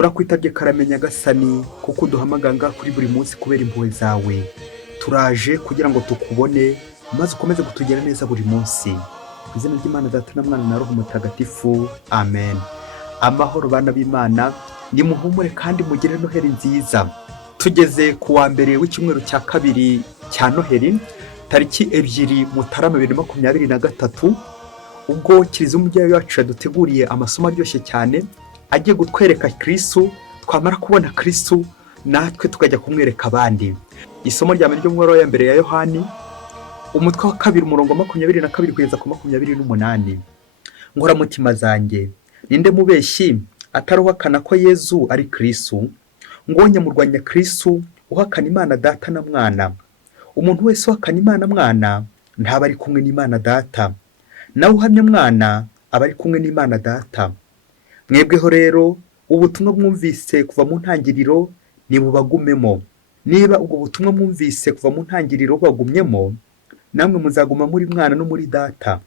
turakwitabye karame Nyagasani kuko uduhamaganga kuri buri munsi kubera impuhwe zawe. Turaje kugira ngo tukubone maze ukomeze kutugera neza buri munsi. Mu izina ry'Imana Data na Mwana na Roho Mutagatifu, amen. Amahoro bana b'Imana, nimuhumure kandi mugire Noheli nziza. Tugeze ku wa mbere w'icyumweru cya kabiri cya Noheli, tariki 2 Mutarama 2023, ubwo Kiliziya umubyeyi wacu yaduteguriye amasomo aryoshye cyane agiye gutwereka Kristo. Twamara kubona Kristo natwe tukajya kumwereka abandi. Isomo rya mbere ryo mu ya mbere ya Yohani, umutwe wa 2 umurongo 22 kugeza ku 28. Ngora mutima zanjye, ninde mubeshyi ataruhakana ko Yezu ari Kristo? Ngonye murwanya Kristo uhakana Imana Data na Mwana. Umuntu wese uhakana Imana Mwana ntaba ari kumwe n'Imana Data, nawe uhamya Mwana aba ari kumwe n'Imana Data. Mwebweho rero ubutumwa mwumvise kuva mu ntangiriro nibubagumemo. Niba ubwo butumwa mwumvise kuva mu ntangiriro bagumyemo, namwe muzaguma muri Mwana no muri Data.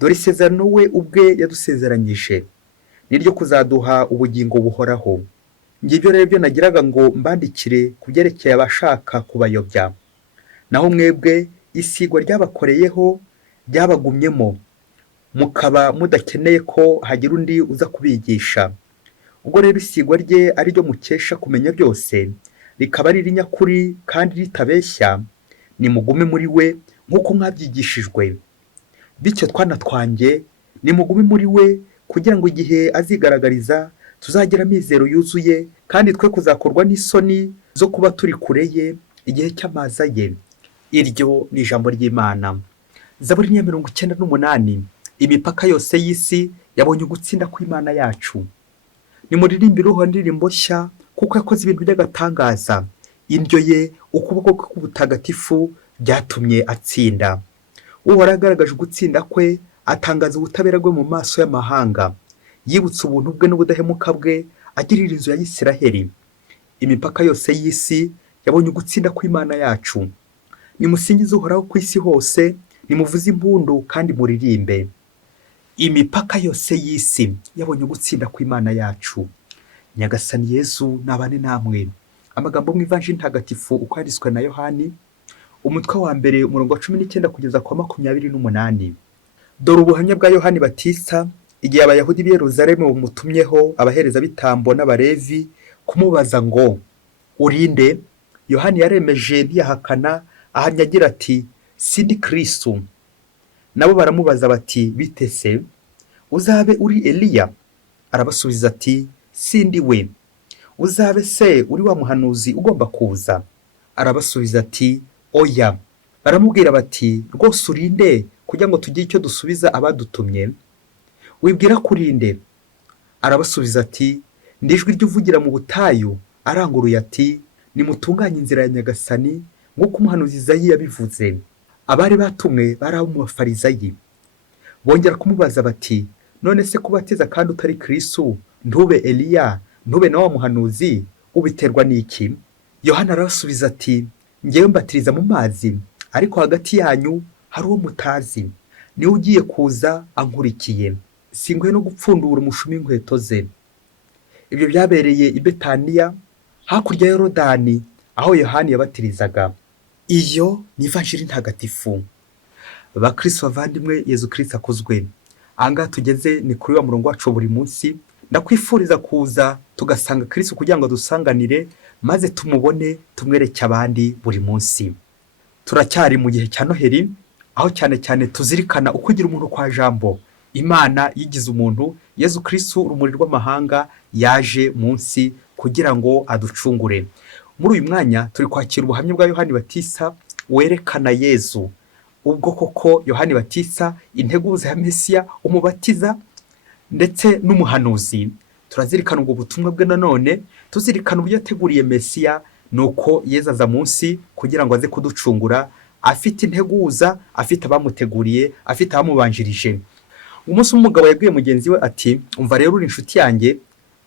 Dore isezerano we ubwe yadusezeranyije niryo kuzaduha ubugingo buhoraho. Ngibyo rero byo nagiraga ngo mbandikire kubyerekeye abashaka kubayobya. Naho mwebwe isigwa ryabakoreyeho ryabagumyemo, mukaba mudakeneye ko hagira undi uza kubigisha. Ubwo rero isigwa rye ari ryo mukesha kumenya byose, rikaba ari nyakuri kandi ritabeshya, nimugume muri we nk'uko mwabyigishijwe. Bityo twana twanjye, nimugume muri we kugira ngo igihe azigaragariza tuzagira amizero yuzuye, kandi twe kuzakorwa n'isoni zo kuba turi kure ye igihe cy'amaza ye. Iryo ni ijambo ry'Imana. Zaburi 98. Imipaka yose y'isi yabonye ugutsinda kw'Imana yacu. Nimuririmbire Uhoraho indirimbo nshya, kuko yakoze ibintu by'agatangaza. Indyo ye, ukuboko kwe k'ubutagatifu byatumye atsinda. Uhoraho yagaragaje ugutsinda kwe, atangaza ubutabera bwe mu maso y'amahanga. Yibutse ubuntu bwe n'ubudahemuka bwe agirira inzu ya Isiraheli. Imipaka yose y'isi yabonye ugutsinda kw'Imana yacu. Nimusingize Uhoraho ku isi hose, nimuvuze impundu kandi muririmbe. Imipaka yose y'isi yabonye ugutsinda kw'Imana yacu. Nyagasani Yezu nabane namwe. Amagambo mu Ivanjili ntagatifu uko yanditswe na Yohani, umutwe wa mbere umurongo wa 19 kugeza ku 28. Dore ubuhamya bwa Yohani Batista igihe abayahudi b'i Yerusalemu bamutumyeho abahereza bitambo n'abarevi kumubaza ngo urinde. Yohani yaremeje ntiyahakana, ahamya agira ati sindi Kristo. Nabo baramubaza bati bite se? Uzabe uri Eliya? Arabasubiza ati sindi we. Uzabe se uri wa muhanuzi ugomba kuza? Arabasubiza ati oya. Baramubwira bati rwose urinde kugira ngo tugire icyo dusubiza abadutumye? Wibwira kurinde? Arabasubiza ati ndijwi ry'uvugira mu butayu aranguruye ati nimutunganye inzira ya Nyagasani nk'uko umuhanuzi Izayi yabivuze. Abari batumwe bari abo mu Bafarisayi. Bongera kumubaza bati none se kubatiza kandi utari Kristo, ntube Eliya, ntube na wa muhanuzi, ubiterwa n'iki? Yohana arabasubiza ati ngewe mbatiriza mu mazi, ariko hagati yanyu hari uwo mutazi, niwe ugiye kuza ankurikiye, singwe no gupfundura umushumi w'inkweto ze. Ibyo byabereye i Betaniya hakurya ya Yorodani, aho Yohani yabatirizaga. Iyo ni Ivanjili ntagatifu. Bakristo bavandimwe, Yezu Kristo akuzwe. Anga tugeze ni kuri wa murongo wacu buri munsi. Ndakwifuriza kuza tugasanga Kristo kugira ngo dusanganire, maze tumubone, tumwereke abandi buri munsi. Turacyari mu gihe cya Noheli, aho cyane cyane tuzirikana uko ugira umuntu kwa jambo. Imana yigize umuntu, Yezu Kristo urumuri rw'amahanga yaje munsi kugira ngo aducungure. Muri uyu mwanya turi kwakira ubuhamya bwa Yohani Batista werekana Yezu. Ubwo koko Yohani Batista integuza ya Mesiya, umubatiza ndetse n'umuhanuzi. Turazirikana ubwo butumwa bwe, nanone tuzirikana uburyo yateguriye Mesiya, nuko Yezu aza munsi kugira ngo aze kuducungura, afite integuza, afite abamuteguriye, afite abamubanjirije. Umunsi umugabo yabwiye mugenzi we ati umva rero uri inshuti yanjye,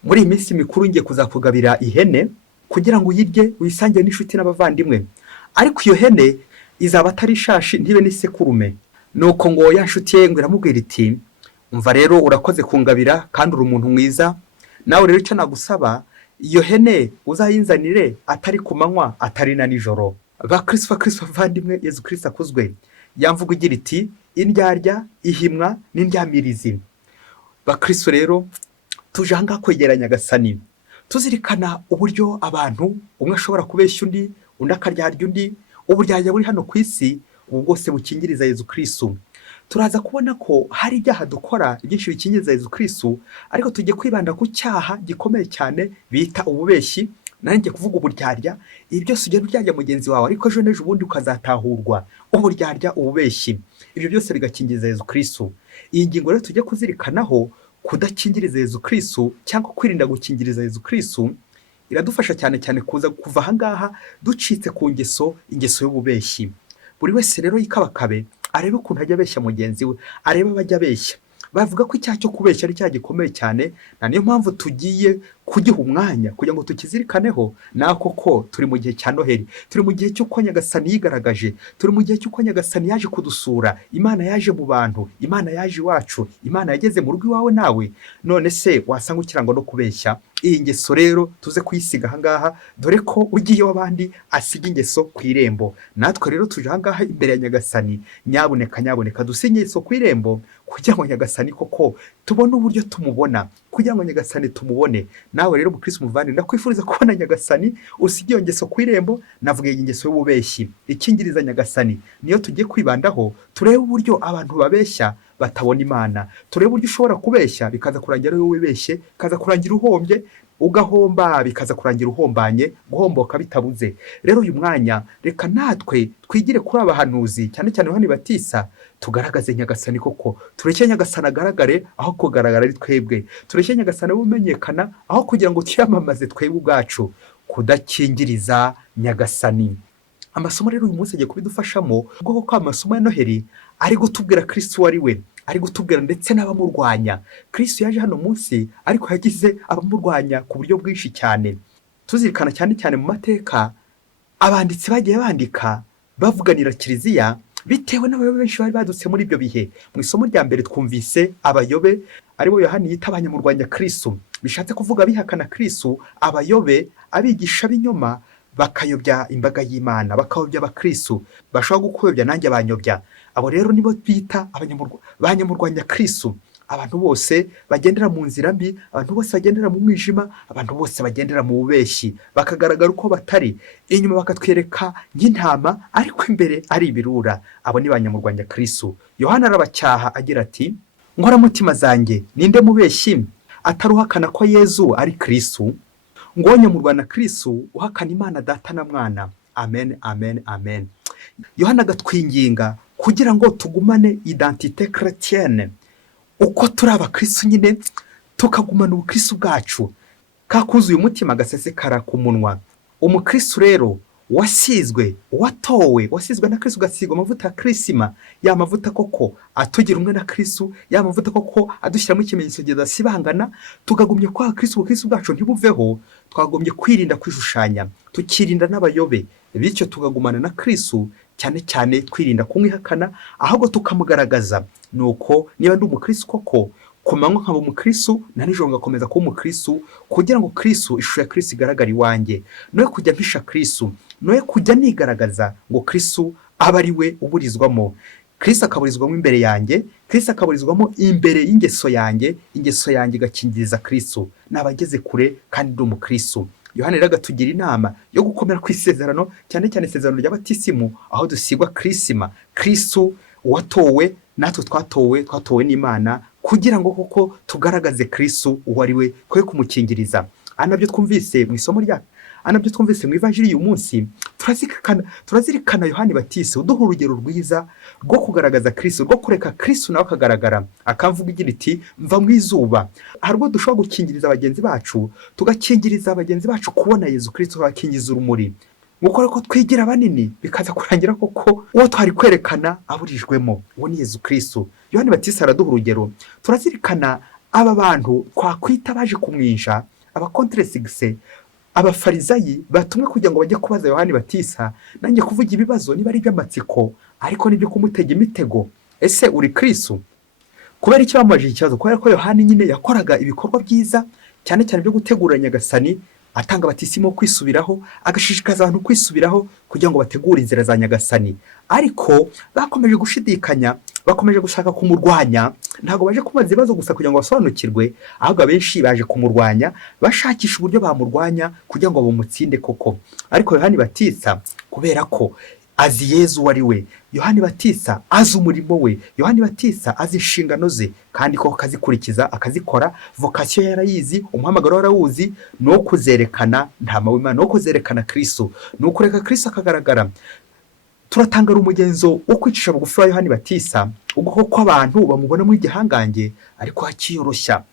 muri iyi minsi mikuru ngiye kuzakugabira ihene kugira ngo uyirye uyisangire n'inshuti n'abavandimwe. Ariko iyo hene izaba atari ishashi ntibe n'isekurume. Nuko ngo ya nshuti ye ngo iramubwira iti umva rero urakoze kungabira kandi uri umuntu mwiza, nawe rero icyo nagusaba, iyo hene uzayinzanire atari ku manywa atari na nijoro. Bakristo bavandimwe, Yezu Kristo akuzwe. Yamvuga igira iti indyarya ihimwa n'indyamirizi. Bakristo rero tuje ahangaha kwegera Nyagasani, tuzirikana uburyo abantu umwe ashobora kubeshya undi, undi akaryarya undi. Uburyarya buri hano ku isi ubu bwose bukingiriza Yezu Kristo. Turaza kubona ko hari ibyaha dukora byinshi bikingiriza Yezu Kristo, ariko tujye kwibanda ku cyaha gikomeye cyane bita ububeshyi. Nanjye kuvuga uburyarya, ibi byose ugenda uryarya mugenzi wawe, ariko ejo n'ejo ubundi ukazatahurwa. Uburyarya, ububeshyi, ibyo byose bigakingiriza Yezu Kristo. Iyi ngingo rero tujye kuzirikanaho, kudakingiriza Yezu Kristo cyangwa kwirinda gukingiriza Yezu Kristo, iradufasha cyane cyane kuva ahangaha ducitse ku ingeso y'ububeshyi. Buri wese rero yikabakabe arebe ukuntu ajya abeshya mugenzi we, arebe abajya abeshya. Bavuga ko icyaha cyo kubeshya ari cyaha gikomeye cyane, na niyo mpamvu tugiye kugiha umwanya kugira ngo tukizirikaneho. Nako ko turi mu gihe cya Noheli, turi mu gihe cy'uko Nyagasani yigaragaje, turi mu gihe cy'uko Nyagasani yaje kudusura. Imana yaje mu bantu, Imana yaje iwacu, Imana yageze mu rugo iwawe nawe. None se wasanga ukirangwa no kubeshya? Iyi ngeso rero tuze kuyisiga ahangaha, dore ko ugiye w'abandi asiga ingeso ku irembo. Natwe rero tuje ahangaha imbere ya Nyagasani, nyabuneka dusinye ingeso ku irembo, kugira ngo Nyagasani koko tubone uburyo tumubona, kugira ngo Nyagasani tumubone. Nawe rero Mukristo muvandimwe, ndakwifuriza kubona Nyagasani, usige iyo ngeso ku irembo. Navuga iyi ngeso y'ububeshyi ikingiriza Nyagasani, niyo tugiye kwibandaho. Turebe uburyo abantu babeshya batabona Imana, turebe uburyo ushobora kubeshya bikaza kurangira wowe wibeshye, bikaza kurangira uhombye, ugahomba bikaza kurangira uhombanye, guhomboka bitabuze. Rero uyu mwanya reka natwe twigire kuri abahanuzi, cyane cyane Yohani Batisa, tugaragaze Nyagasani koko. Tureke Nyagasani agaragare aho kugaragara ari twebwe, tureke Nyagasani umenyekana aho kugira ngo tuyamamaze twebwe ubwacu. Kudakingiriza Nyagasani. Amasomo rero uyu munsi agiye kubidufashamo, ubwo ko amasomo ya Noheli ari gutubwira Kristo wari we, ari gutubwira ndetse n'abamurwanya. Kristo yaje hano munsi, ariko yagize abamurwanya ku buryo bwinshi cyane. Tuzirikana cyane cyane mu mateka, abanditsi bagiye bandika bavuganira Kiliziya bitewe n'abayobe benshi bari badutse muri ibyo bihe. Mu isomo rya mbere twumvise abayobe aribo Yohani yita abanyamurwanya Kristo, bishatse kuvuga bihakana Kristo, abayobe, abigisha b'inyoma, bakayobya imbaga y'Imana, bakayobya abakristo, bashobora gukuyobya nanjye banyobya. Abo rero nibo bita abanyamurwanya Kristo. Abantu bose bagendera mu nzira mbi, abantu bose bagendera mu mwijima, abantu bose bagendera mu bubeshyi, bakagaragara uko batari, inyuma bakatwereka nk'intama ariko imbere ari ibirura. Abo ni banyamurwanya Kristo. Yohana arabacyaha agira ati, nkoramutima zanjye, ninde mubeshyi ataruhakana ko Yezu ari Kristo? Ngonye mu Rwanda Kristo uhakana Imana Data na Mwana. Amen, amen, amen. Yohana agatwinginga kugira ngo tugumane identité chrétienne, uko turi abakristo nyine tukagumana ubukristo bwacu, kakuzuye umutima gasesekara ku munwa. Umukristo rero wasizwe, watowe, wasizwe na Kristo, gasigwa amavuta ya Krisima, ya mavuta koko atugira umwe na Kristo, ya mavuta koko adushyiramo ikimenyetso kidasibangana, tugagumye kwa Kristo, ubukristo bwacu ntibuveho. Twagombye kwirinda kwishushanya, tukirinda n'abayobe, bityo tugagumana na Kristo, cyane cyane twirinda kumwihakana, ahubwo tukamugaragaza. Nuko niba ndi umukristo koko, ku manywa nkaba umukristo, na nijoro ngakomeza kuba umukristo, kugira ngo Kristo, ishusho ya Kristo igaragare iwanjye. Noye kujya mpisha Kristo, noye kujya nigaragaza ngo Kristo aba ari we uburizwamo. Kristo akaburizwamo imbere yanjye, Kristo akaburizwamo imbere y'ingeso yanjye, ingeso yanjye igakingiriza Kristo. Nabageze kure kandi ndi umukristo. Yohana rero agatugira inama yo gukomera ku isezerano, cyane cyane isezerano ry'abatisimu, aho dusigwa Krisima, Kristo watowe, natwe twatowe n'Imana, kugira ngo koko tugaragaze Kristo uwo ari we, kwe kumukingiriza. Anabyo twumvise mu isomo rya, anabyo twumvise mu Evanjiri y'uyu munsi, turazirikana Yohani Batisa uduha urugero rwiza rwo kugaragaza Kristo, rwo kureka Kristo nawe akagaragara. Akamvuga igira iti, mva mu izuba. Harwo dushobora gukingiriza abagenzi bacu, tugakingiriza abagenzi bacu kubona Yezu Kristo, bakingiza urumuri. Gukora ko twigira banini, bikaza kurangira koko uwo twari kwerekana aburijwemo, uwo ni Yezu Kristo. Yohani Batisa araduha urugero. Turazirikana aba bantu twakwita baje kumwinja, abakontresigise, abafarizayi batumwe kugira ngo bajye kubaza Yohani Batisa, nanjye kuvuga ibibazo niba ari by'amatsiko, ariko nibyo kumutega imitego. Ese uri Kristo? Kubera iki bamubajije ikibazo? Kubera ko Yohani nyine yakoraga ibikorwa byiza, cyane cyane byo gutegura Nyagasani, atanga batisimo kwisubiraho, agashishikaza abantu kwisubiraho kugira ngo bategure inzira za Nyagasani. Ariko bakomeje gushidikanya, bakomeje gushaka kumurwanya, ntabwo baje kumaza ibibazo gusa kugira ngo basobanukirwe, ahubwo abenshi baje kumurwanya bashakisha uburyo bamurwanya kugira ngo bamutsinde koko. Ariko Yohani Batista kubera ko azi Yezu wari we, Yohani Batista azi umurimo we, Yohani Batista azi inshingano ze, kandi ko akazikurikiza akazikora. Vocation yarayizi, umuhamagaro warawuzi, no kuzerekana ntama w'Imana, no kuzerekana Kristo, no kureka Kristo akagaragara. Turatangara umugenzo wo kwicisha bugufi wa Yohani Batista, ubwo ko abantu bamubona mu igihangange ariko akiyoroshya,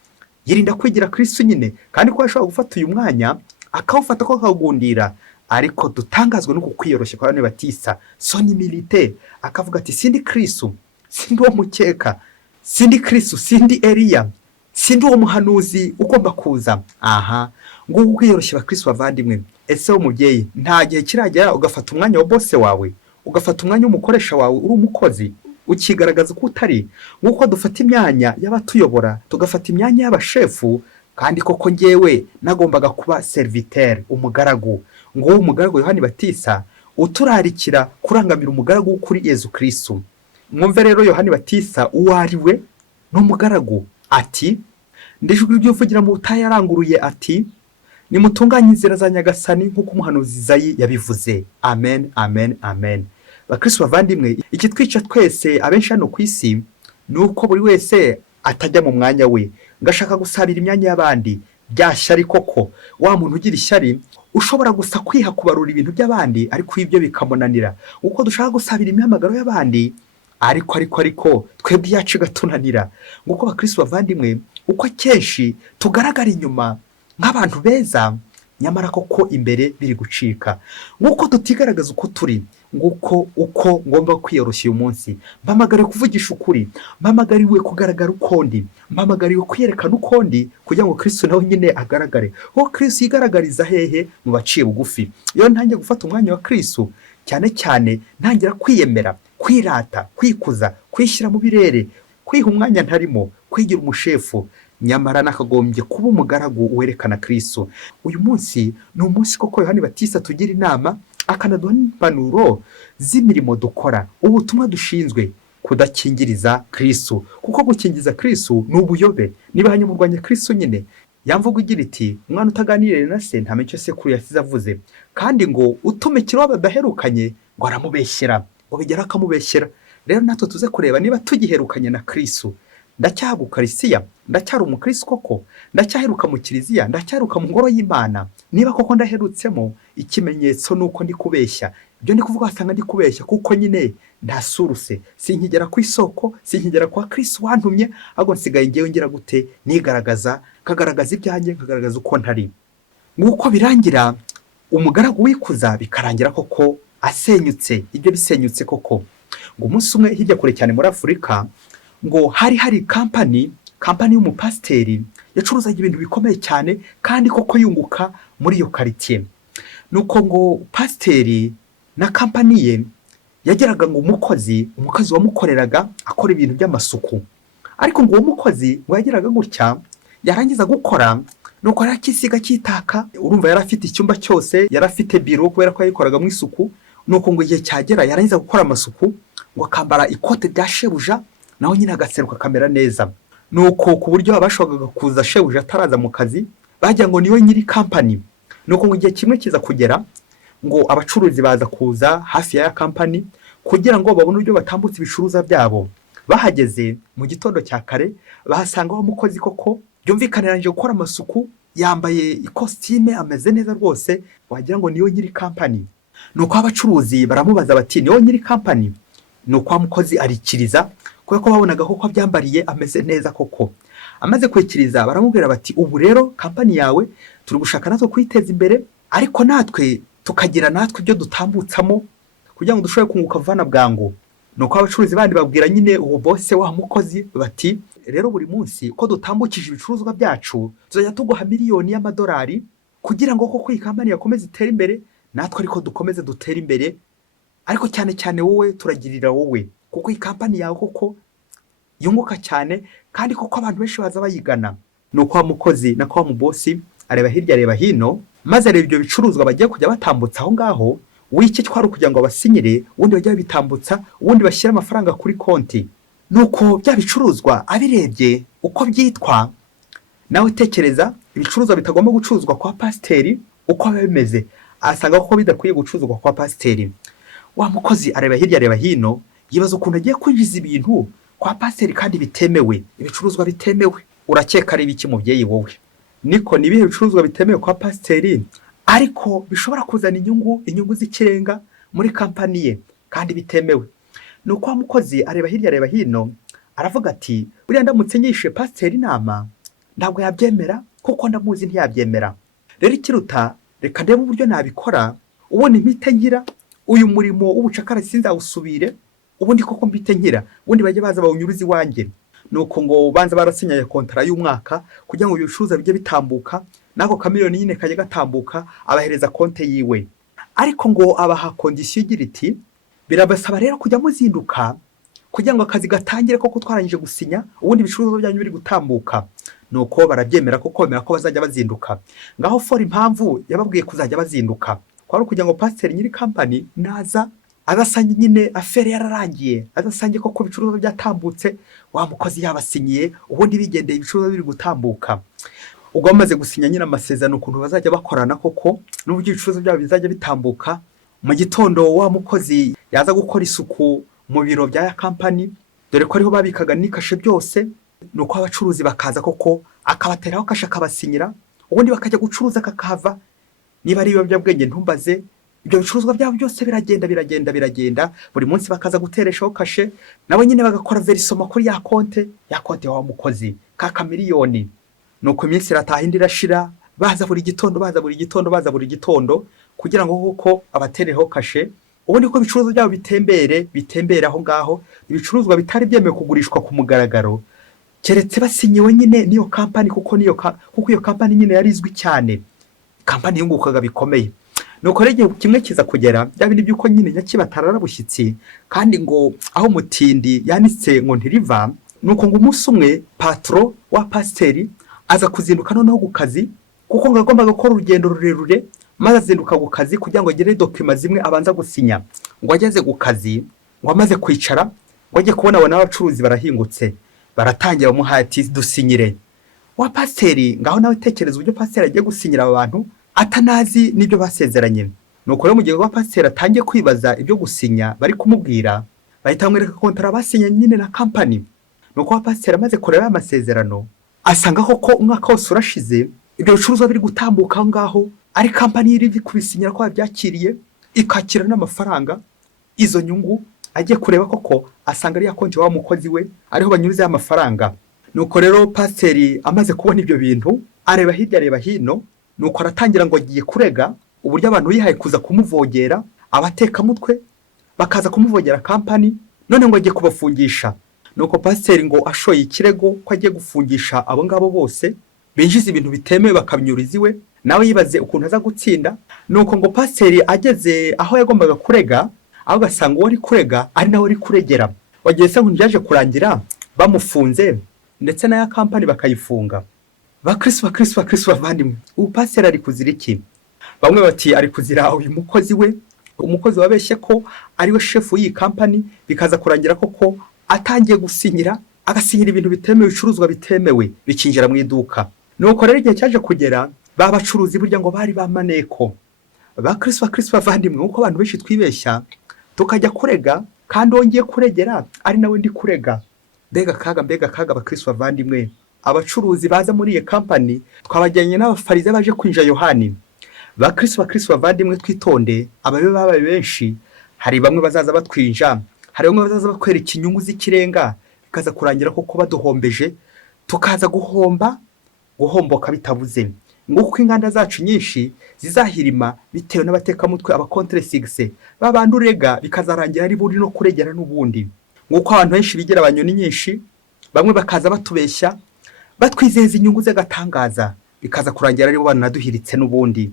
yirinda kwigira Kristo nyine, kandi ko ashobora gufata uyu mwanya akawufata ko akawugundira. Ariko dutangazwa no kukwiyoroshya kwa Yohani Batista, son humilité, akavuga ati sindi Kristo, sindi uwo mukeka, sindi Kristo, sindi Eliya, sindi uwo muhanuzi ugomba kuza. Ngo ukwiyoroshya Kristo bavandimwe. Ese wo mubyeyi, nta gihe kiragera ugafata umwanya wa boss wawe, ugafata umwanya w'umukoresha wawe uri umukozi, ukigaragaza ko utari, nk'uko dufata imyanya y'abatuyobora, tugafata imyanya y'abashefu, kandi koko ngewe nagombaga kuba serviteur, umugaragu. Ngo umugaragu Yohani Batista uturarikira kurangamira umugaragu kuri Yezu Kristo. Mwumve rero Yohani Batista uwariwe n'umugaragu, ati ndijwe ibyo uvugira mu butayu yaranguruye, ati nimutunganye inzira za Nyagasani nk'uko umuhanuzi Izayi yabivuze. Amen, amen, amen. Bakristo bavandimwe, iki twica twese abenshi hano ku isi nuko buri wese atajya mu mwanya we, ngashaka gusabira imyanya y'abandi. Byashyari koko, wa muntu ugira ishyari ushobora gusa kwiha kubarura ibintu by'abandi, ariko ibyo bikamunanira. Uko dushaka gusabira imihamagaro y'abandi, ariko twebwe yacu gatunanira. Nguko bakristo bavandimwe, uko kenshi tugaragara inyuma nk'abantu beza, nyamara koko imbere biri gucika. Nguko tutigaragaza uko turi, nguko uko ngomba kwiyoroshya uyu munsi. Mpamagariwe kuvugisha ukuri, mpamagariwe kugaragara ukondi, mpamagariwe kwiyerekana ukondi kugira ngo Kristo nawe nyine agaragare. Ho Kristo yigaragariza hehe? Mu baciye bugufi. Iyo ntangiye gufata umwanya wa Kristo, cyane cyane ntangira kwiyemera, kwirata, kwikuza, kwishyira mu birere, kwiha umwanya ntarimo, kwigira umushefu, nyamara nakagombye kuba umugaragu werekana Kristo. Uyu munsi ni umunsi koko Yohani Batista tugira inama, akanaduha n'impanuro z'imirimo dukora, ubutumwa dushinzwe kudakingiriza Kristo, kuko gukingiriza Kristo ni ubuyobe. Niba hanyamurwanya Kristo nyine, yamvuga igira iti umwana utaganiriye na se ntamenye icyo sekuru yasize avuze, kandi ngo utumikiro badaherukanye ngo aramubeshyera, ngo bigera akamubeshyera. Rero natwe tuze kureba niba tugiherukanye na Kristo. Ndacyahaguka Karisiya, ndacyari umukristo koko, ndacyaheruka mu kiliziya, ndacyaheruka mu ngoro y'Imana. Niba koko ndaherutsemo, ikimenyetso nuko ndi kubeshya. Ibyo ndi kuvuga asanga ndi kubeshya, kuko nyine ndasuruse, sinkigera ku isoko, sinkigera kwa Kristo wantumye, ahubwo nsigaye ngewe ngira gute nigaragaza, kagaragaza ibyanjye, nkagaragaza uko ntari. Nguko birangira umugaragu wikuza, bikarangira koko asenyutse. Ibyo bisenyutse koko, ngo umunsi umwe hirya kure cyane muri Afurika, ngo hari kampani y'umupasiteri yacuruzaga ibintu bikomeye cyane, kandi koko yunguka muri iyo quartier. Nuko ngo pasiteri na kampani ye yageraga ngo umukozi wamukoreraga akora ibintu by'amasuku, ariko ngo uwo mukozi ngo yageraga gutya, yarangiza gukora nuko yarakisiga kitaka. Urumva yari afite icyumba cyose, yari afite biro kubera ko yayikoraga mu isuku. Nuko ngo igihe cyagera yarangiza gukora amasuku, ngo akambara ikote rya shebuja, naho nyine agaseruka kamera neza. Nuko ku buryo abashoboraga kuza shebuja ataraza mu kazi, bajya ngo niwe nyiri kampani. Nuko ngo igihe kimwe kiza kugera, ngo abacuruzi baza kuza hafi ya kampani kugira ngo babone uburyo batambutse ibicuruza byabo. Bahageze mu gitondo cya kare, bahasanga wa mukozi koko byumvikaniranje gukora amasuku, yambaye ikositime, ameze neza rwose, wagira ngo niwe nyiri kampani. Nuko abacuruzi baramubaza bati niwe nyiri kampani? Nuko wa mukozi arikiriza, kubera ko babonaga koko byambariye ameze neza koko. Amaze kwikiriza baramubwira bati ubu rero kampani yawe turi gushaka natwe kwiteza imbere, ariko natwe tukagira natwe ibyo dutambutsamo kugira ngo dushobore kunguka vana bwangu. Nuko abacuruzi bandi babwira nyine uwo bose wa mukozi bati rero buri munsi ko dutambukije ibicuruzwa byacu, tuzajya tuguha miliyoni y'amadolari kugira ngo koko iyi kampani yakomeze itere imbere, natwe ariko dukomeze dutere imbere. Ariko cyane cyane wowe turagirira wowe, kuko iyi kampani yawe koko yunguka cyane, kandi koko abantu benshi baza bayigana. nuko wa mukozi na wa mubosi areba hirya areba hino, maze areba ibyo bicuruzwa bagiye kujya batambutsa aho ngaho. W'iki twari kugira ngo basinyire, ubundi bajya bitambutsa, ubundi bashyira amafaranga kuri konti. Nuko bya bicuruzwa abirebye uko byitwa, nawe tekereza ibicuruzwa bitagomba gucuruzwa kwa pasiteri uko biba bimeze, asanga ko bidakwiye gucuruzwa kwa pasiteri. Wa mukozi areba hirya areba hino, yibaza ukuntu agiye kwinjiza ibintu kwa pasiteri kandi bitemewe, ibicuruzwa bitemewe. Urakeka ari biki mubyeyi wowe? Niko ni ibihe bicuruzwa bitemewe kwa pasiteri ariko bishobora kuzana inyungu z'ikirenga muri kampani ye kandi bitemewe? Nuko wa mukozi areba hirya areba hino, aravuga ati buriya ndamutse nyishe pasiteri inama ntabwo yabyemera kuko ndamuzi ntiyabyemera. Rero ikiruta reka ndebe uburyo nabikora, ubundi mpite ngira uyu murimo w'ubucakara sinzawusubire, ubundi koko mpite ngira, ubundi bajye baza bawunyuruza iwanjye. Nuko ngo banza barasinyaye kontara y'umwaka kugira ngo ibicuruzwa bijye bitambuka, nako kamiliyoni nyine kajya gatambuka, abahereza konte yiwe. Ariko ngo abaha kondisiyo igira iti birabasaba rero kujya muzinduka kugira ngo akazi gatangire koko twarangije gusinya, ubundi ibicuruzwa byanyu biri gutambuka. Nuko barabyemera kuko bemera ko bazajya bazinduka. Ngaho for impamvu yababwiye kuzajya bazinduka kwari kugira ngo pasiteri nyiri kampani naza agasange nyine afere yararangiye, agasange koko ibicuruzwa byatambutse, wa mukozi yabasinyiye, ubundi bigendeye ibicuruzwa biri gutambuka. Ubwo bamaze gusinya nyine amasezerano ukuntu bazajya bakorana koko n'uburyo ibicuruzwa byabo bizajya bitambuka. Mu gitondo wa mukozi yaza gukora isuku mu biro bya ya kampani, dore ko ariho babikaga n'ikashe byose. Nuko abacuruzi bakaza koko akabateraho kashe akabasinyira, ubundi bakajya gucuruza kakava. Niba ari ibiyobyabwenge ntumbaze, ibyo bicuruzwa byabo byose biragenda. Buri munsi bakaza gutereshaho kashe, nabo nyine bagakora verisoma kuri ya konte wa mukozi ka miliyoni. Nuko iminsi irataha indi irashira, baza buri gitondo kugira ngo kuko abatereho kashe, ubundi ko ibicuruzwa byabo bitembere aho ngaho, ibicuruzwa bitari byemewe kugurishwa ku mugaragaro, keretse basinyiwe nyine niyo kampani, kuko iyo kampani nyine yari izwi cyane, kampani yungukaga bikomeye. Nuko rege kimwe kiza kugera bya bindi byuko nyine nyakibatara bushyitsi, kandi ngo aho mutindi yanitse ngo ntiriva. Nuko ngo umunsi umwe patro wa pasiteri aza kuzinduka noneho ku kazi, kuko ngo agomba gukora urugendo rurerure, maze azinduka ku kazi kugira ngo agire dokima zimwe abanza gusinya. Ngo ageze ku kazi, ngo amaze kwicara, ngo ajye kubona abacuruzi barahingutse, baratangira umuhati dusinyire. Wa pasiteri ngaho nawe tekereza uburyo pasiteri agiye gusinyira abantu atanazi n'ibyo basezeranye. Nuko rero mu gihe wa pasiteri atangiye kwibaza ibyo gusinya bari kumubwira, bahita bamwereka kontara basinya nyine na kampani. Nuko wa pasiteri amaze kureba amasezerano, asanga koko umwaka wose urashize, ibyo bicuruzwa biri gutambuka aho ngaho, ari kampani iri kubisinyira ko yabyakiriye, ikakira n'amafaranga, izo nyungu. Agiye kureba koko asanga ari ya konti wa mukozi we ariho banyuze amafaranga. Nuko rero pasiteri amaze kubona ibyo bintu, areba hirya areba hino, nuko aratangira ngo agiye kurega uburyo abantu yihaye kuza kumuvogera, abateka mutwe bakaza kumuvogera kampani, none ngo agiye kubafungisha. Nuko pasiteri ngo ashoye ikirego ko agiye gufungisha abo ngabo bose binjiza ibintu bitemewe bakabinyuriza iwe, nawe yibaze ukuntu aza gutsinda. Nuko ngo pasiteri ageze aho yagombaga kurega, aho gasanga uwo ari kurega ari nawe ari kuregera. Wagiye se ngo ntiyaje kurangira bamufunze ndetse na ya kampani bakayifunga. Bakristo bavandimwe, ubu pasiteri ari kuzira iki? Bamwe bati ari kuzira uyu mukozi we, umukozi wabeshye ko ari we shefu y'iyi kampani, bikaza kurangira koko atangiye gusinyira, agasinyira ibintu bitemewe, ibicuruzwa bitemewe bikinjira mu iduka. Nuko rero igihe cyaje kugera, babacuruzi burya ngo bari bamaneko. Bakristo bavandimwe, uko abantu benshi twibeshya tukajya kurega kandi wongeye kuregera ari nawe ndi kurega. Mbega kaga bakristo bavandimwe, abacuruzi baza muri iyi kampani twabajyanye n'abafarize baje kwinja Yohani. Bakristo bavandimwe, twitonde, ababe babaye benshi, hari bamwe bazaza batwinja, hari bamwe bazaza bakwereka inyungu z'ikirenga, bikaza kurangira koko baduhombeje, tukaza guhomboka bitabuze. Nguko inganda zacu nyinshi zizahirima bitewe n'abatekamutwe abakontresigise babandurega, bikazarangira ari buri no kuregera n'ubundi. Nguko abantu benshi bigira abanyoni nyinshi, bamwe bakaza batubeshya batwizeza inyungu z'agatangaza, bikaza kurangira ari bo banaduhiritse n'ubundi.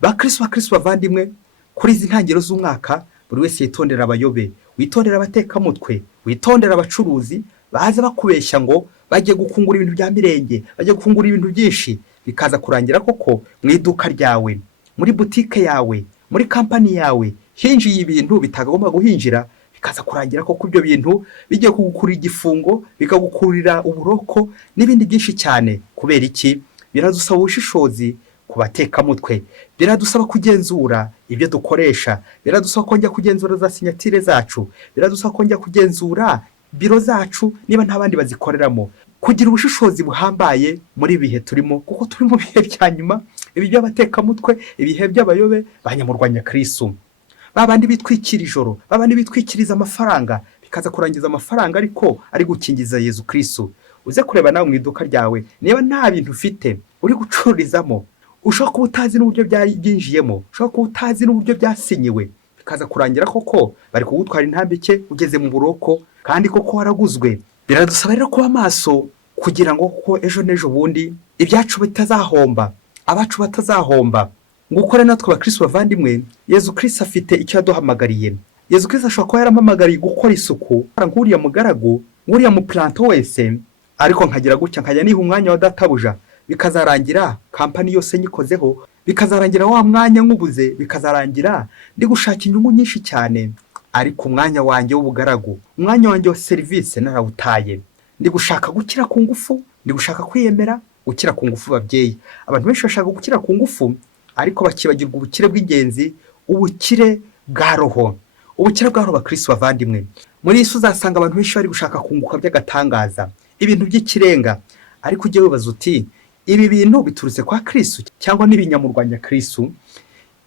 Bakristo bavandimwe, kuri izi ntangiro z'umwaka buri wese yitondera abayobe, witondera abatekamutwe, witondera abacuruzi baza bakubeshya ngo bagiye gukungura ibintu bya mirenge, bagiye gufungura ibintu byinshi, bikaza kurangira koko mu iduka ryawe, muri butike yawe, muri kampani yawe hinjiye ibintu bitagomba guhinjira, bikaza kurangira koko ibyo bintu bigiye kugukurira igifungo, bikagukurira uburoko n'ibindi byinshi cyane. Kubera iki? Biradusaba ubushishozi ku batekamutwe, biradusaba kugenzura ibyo dukoresha, biradusaba kongera kugenzura za sinyatire zacu, biradusaba kongera kugenzura biro zacu niba nta bandi bazikoreramo, kugira ubushishozi buhambaye muri ibihe turimo, kuko turi mu bihe bya nyuma, ibi by'abatekamutwe, ibihe by'abayobe banyamurwanya Kristo, babandi bitwikira ijoro, babandi bitwikiriza amafaranga, bikaza kurangiza amafaranga ariko ari gukingiza Yezu Kristo. Uze kureba nawe mu iduka ryawe, niba nta bintu ufite uri gucururizamo, ushobora kuba utazi n'uburyo byinjiyemo, ushobora kuba utazi n'uburyo byasinyiwe, bikaza kurangira koko bari kugutwara intambike ugeze mu buroko, kandi koko waraguzwe. Biradusaba rero kuba maso kugira ngo kuko ejo n'ejo bundi ibyacu bitazahomba, abacu batazahomba. Ngukore natwe abakristo bavandimwe, Yezu Kristo afite icyo yaduhamagariye. Yezu Kristo ashobora kuba yarampamagariye gukora isuku nk'uriya mugaragu, nk'uriya muplanto wese, ariko nkagira gutya nkajya niha umwanya wa databuja, bikazarangira kampani yose nyikozeho, bikazarangira wa mwanya nk'ubuze, bikazarangira ndi gushaka inyungu nyinshi cyane, ariko umwanya wanjye w'ubugaragu, umwanya wanjye wa serivisi narawutaye. Ndi gushaka gukira ku ngufu, ndi gushaka kwiyemera gukira ku ngufu. Babyeyi, abantu benshi bashaka gukira ku ngufu, ariko bakibagirwa ubukire bw'ingenzi, ubukire bwa roho, ubukire bwa roho. Bakristo bavandimwe, muri Yesu uzasanga abantu benshi bari gushaka kunguka by'agatangaza, ibintu by'ikirenga, ariko ujye wibaza uti ibi bintu biturutse kwa Kristo cyangwa n'ibinyamurwanya Kristo?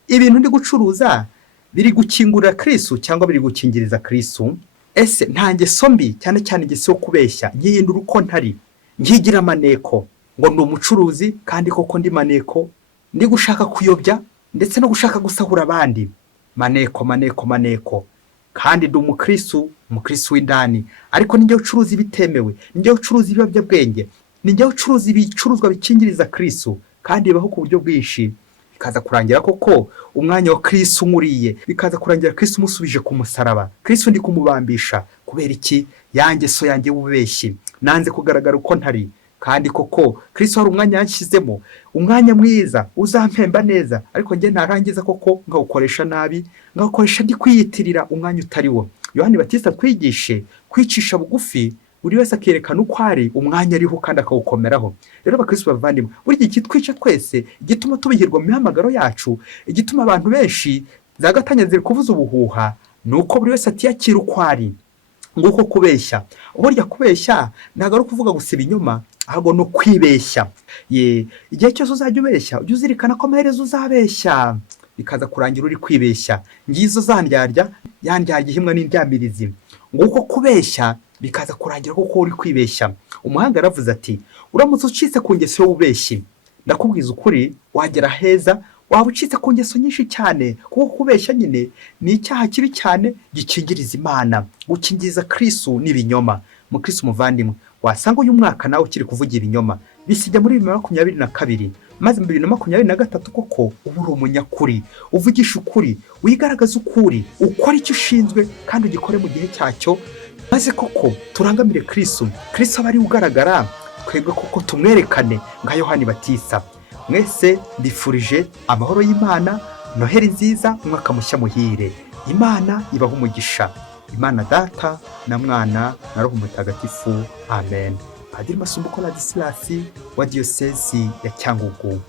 Ibintu ndi gucuruza biri gukingurira Kristo cyangwa biri gukingiriza Kristo? Ese nta ngeso mbi, cyane cyane ingeso yo kubeshya, ngihindura uko ntari, ngigira maneko ngo ndi umucuruzi kandi koko ndi maneko, ndi gushaka kuyobya ndetse no gushaka gusahura abandi, maneko, kandi ndi umukristo w'indani, ariko ninjye ucuruza ibitemewe, ninjye ucuruza ibiyobyabwenge, ninjye ucuruza ibicuruzwa bikingiriza Kristo, kandi bibaho ku buryo bwinshi. Bikaza kurangira koko umwanya wa Kristo nkuriye, bikaza kurangira Kristo umusubije ku musaraba, Kristo ndi kumubambisha. Kubera iki? Yanjye so yanjye wubeshyi, nanze kugaragara uko ntari, kandi koko Kristo hari umwanya yanshyizemo, umwanya mwiza uzampemba neza, ariko njye narangiza koko ngawukoresha nabi, ngawukoresha ndi kwiyitirira umwanya utariwo. Yohani Batista twigishe kwicisha bugufi, buri wese akerekana uko ari, umwanya ariho kandi akawukomeraho. Rero bakristo bavandimwe, buri gihe kitwica twese, igituma tubihirwa mu mihamagaro yacu, igituma abantu benshi za gatanya ziri kuvuza ubuhuha, nuko buri wese atiyakira uko ari. Nguko kubeshya, burya kubeshya ntabwo ari ukuvuga gusa ibinyoma, ahubwo no kwibeshya. Igihe cyose uzajya ubeshya, ujye uzirikana ko amaherezo uzabeshya, bikaza kurangira uri kwibeshya. Ngizo zandyarya, yandyarya ihimwa n'indyamirizi. Nguko kubeshya bikaza kurangira kuko uri kwibeshya. Umuhanga yaravuze ati, uramutse ucitse ku ngeso y'ububeshyi, ndakubwiza ukuri wagera heza, waba ucitse ku ngeso nyinshi cyane, kuko kubeshya nyine ni icyaha kibi cyane gikingiriza Imana, gukingiriza Kristo n'ibinyoma. Mu Kristo muvandimwe, wasanga uyu mwaka nawe ukiri kuvugira ibinyoma, bisijya muri 2022, maze mu 2023 koko uba uri umunyakuri, uvugisha ukuri, wigaragaza ukuri, ukora icyo ushinzwe kandi ugikore mu gihe cyacyo, maze koko turangamire Kristo aba ari ugaragara, twebwe koko tumwerekane nka Yohani Batista. Mwese mbifurije amahoro y'Imana, Noheli nziza, umwaka mushya muhire. Imana ibaho umugisha. Imana Data na Mwana na Roho Mutagatifu. Amen. Padiri Masumbuko Ladislas wa Diyosezi ya Cyangugu.